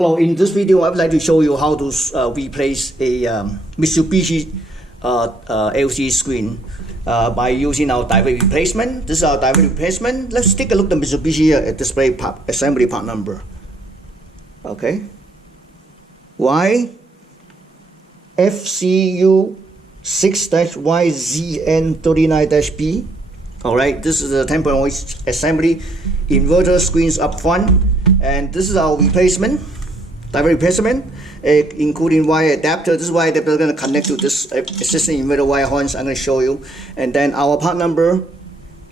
Hello, in this video I would like to show you how to replace a Mitsubishi LCD screen by using our direct replacement. This is our direct replacement. Let's take a look at the Mitsubishi display part, assembly part number. Okay. FCU6-YZN39-B. Alright, this is the 10.1 assembly inverter screens up front, and this is our replacement, direct replacement, including wire adapter. This is wire adapter going to connect to this existing inverter wire harness. I'm going to show you, and then our part number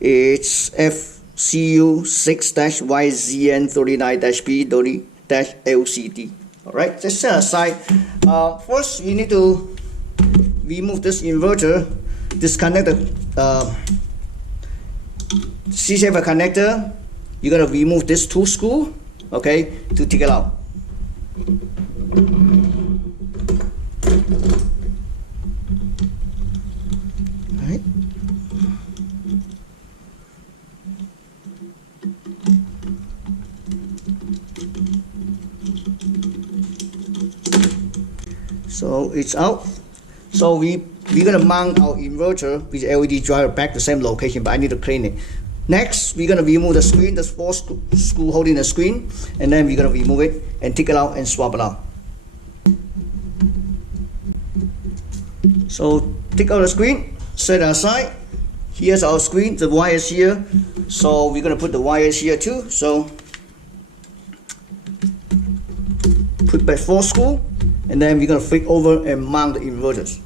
is FCU6-YZN39-B-LCD. Alright, just set aside. First, you need to remove this inverter, disconnect the C-saver connector. You're going to remove this two screw, okay, to take it out. Alright. So it's out. So we're gonna mount our inverter with LED driver back to the same location, but I need to clean it. Next, we're gonna remove the screen, the four screw holding the screen, and then we're gonna remove it and take it out and swap it out. So take out the screen, set it aside. Here's our screen, the wires here. So we're gonna put the wires here too. So put back four screw, and then we're gonna flip over and mount the inverters,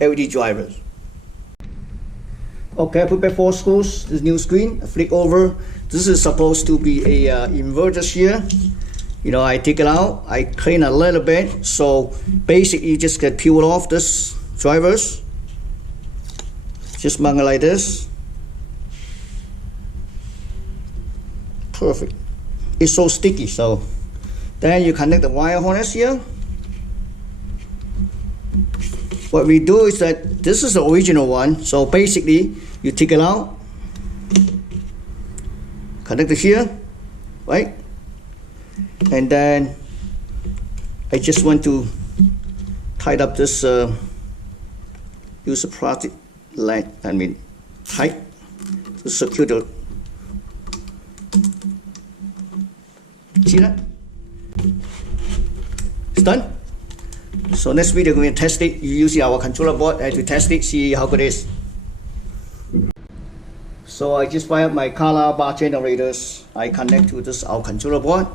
LED drivers. Okay, I put back four screws, this new screen, flick over. This is supposed to be a inverters here. You know, I take it out, I clean a little bit. So basically you just get peel off this drivers. Just mount it like this. Perfect. It's so sticky, so then you connect the wire harness here. What we do is that this is the original one, so basically you take it out, connect it here, right? And then I just want to tighten up this use a plastic length, tight to secure the. See that? It's done. So next video we're going to test it. You use our controller board to test it, see how good it is. So I just fired my color bar generators. I connect to this our controller board.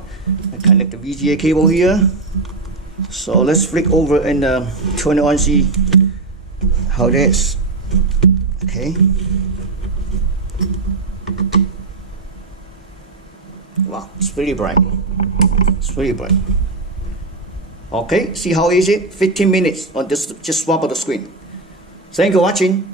I connect the VGA cable here. So let's flick over and turn it on, see how it is. Okay. Wow, it's really bright. It's really bright. Okay, see how easy? 15 minutes on this, just swap out the screen. Thank you for watching.